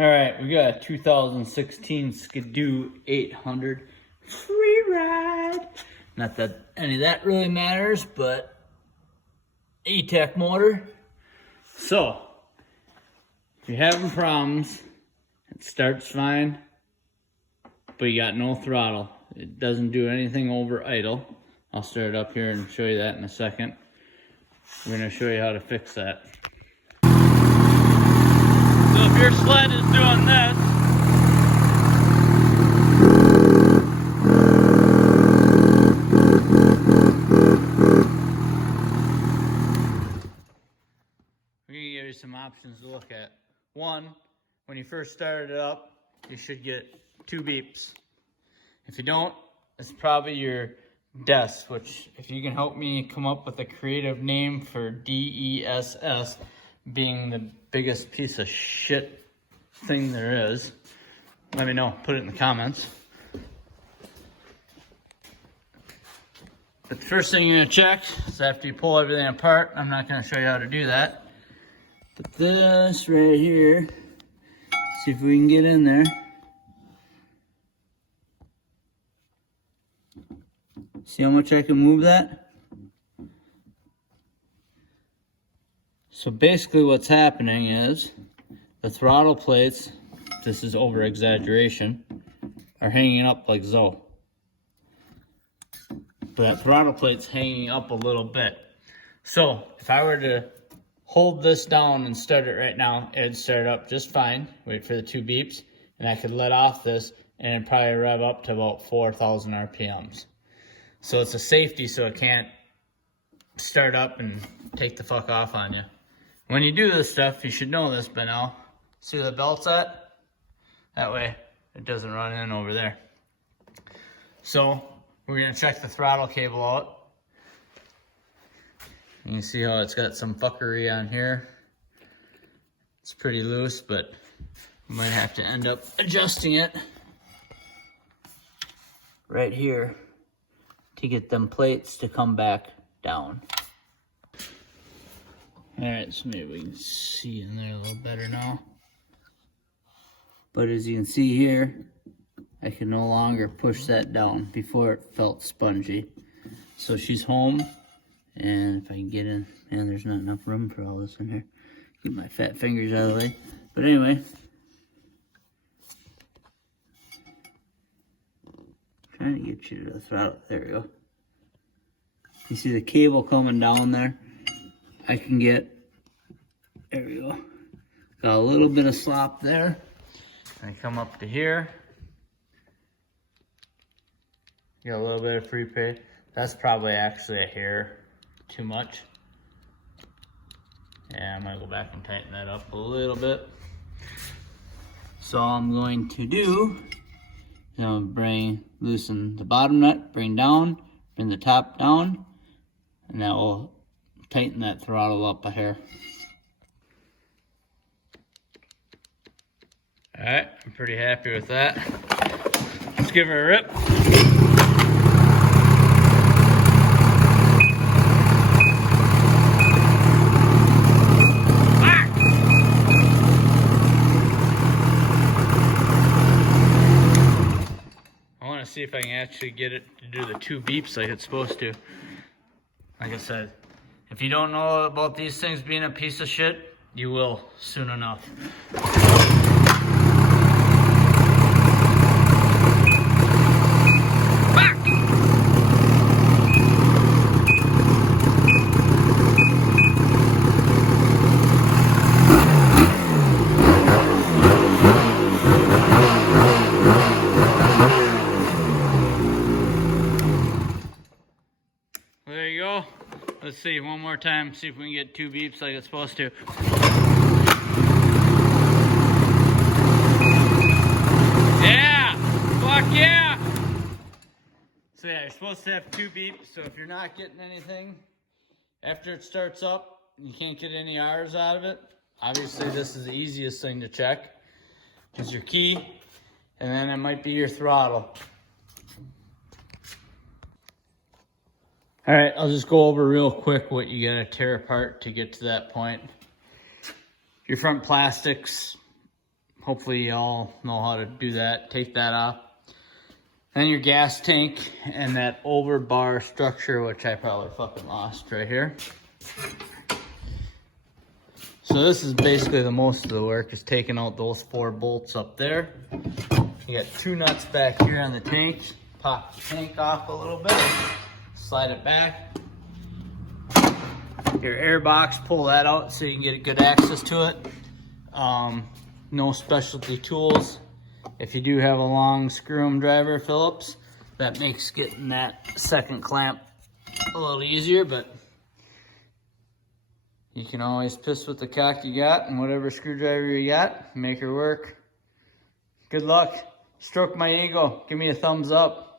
All right, we got a 2016 Skidoo 800 free ride. Not that any of that really matters, but etec motor. So, if you're having problems, it starts fine, but you got no throttle. It doesn't do anything over idle. I'll start it up here and show you that in a second. We're gonna show you how to fix that. So if your sled is doing this, we can give you some options to look at. One, when you first start it up, you should get 2 beeps. If you don't, it's probably your DES, which if you can help me come up with a creative name for DESS being the biggest piece of shit thing there is, let me know, put it in the comments. But the first thing you're gonna check is after you pull everything apart, I'm not gonna show you how to do that, but this right here, see if we can get in there. See how much I can move that? So basically what's happening is the throttle plates, this is over exaggeration, are hanging up like so. But that throttle plate's hanging up a little bit. So if I were to hold this down and start it right now, it'd start up just fine. Wait for the 2 beeps, and I could let off this and it'd probably rev up to about 4,000 RPMs. So it's a safety so it can't start up and take the fuck off on you. When you do this stuff, you should know this by now. See where the belt's at? That way it doesn't run in over there. So we're gonna check the throttle cable out. You can see how it's got some fuckery on here. It's pretty loose, but you might have to end up adjusting it right here to get them plates to come back down. All right, so maybe we can see in there a little better now. But as you can see here, I can no longer push that down. Before it felt spongy. So she's home, and if I can get in, man, there's not enough room for all this in here. Get my fat fingers out of the way. But anyway, trying to get you to the throttle. There we go. You see the cable coming down there? I can get, there we go. Got a little bit of slop there. I come up to here. Got a little bit of free pay. That's probably actually a hair too much. Yeah, I'm gonna go back and tighten that up a little bit. So all I'm going to do is I'm gonna loosen the bottom nut, bring down, bring the top down, and that will tighten that throttle up a hair. All right, I'm pretty happy with that. Let's give her a rip. See if I can actually get it to do the 2 beeps like it's supposed to. Like I said, if you don't know about these things being a piece of shit, you will soon enough. There you go. Let's see one more time, see if we can get 2 beeps like it's supposed to. Yeah! Fuck yeah! So yeah, you're supposed to have 2 beeps, so if you're not getting anything, after it starts up, you can't get any R's out of it, obviously this is the easiest thing to check. Is your key, and then it might be your throttle. All right, I'll just go over real quick what you gotta tear apart to get to that point. Your front plastics hopefully y'all know how to do that. Take that off. Then your gas tank and that over bar structure, which I probably fucking lost right here. So this is basically the most of the work, is taking out those 4 bolts up there. You got 2 nuts back here on the tank. Pop the tank off a little bit, slide it back. Your air box, pull that out so you can get good access to it. No specialty tools. If you do have a long screwdriver Phillips, that makes getting that second clamp a little easier, but you can always piss with the cock you got and whatever screwdriver you got, make her work. Good luck. Stroke my ego. Give me a thumbs up.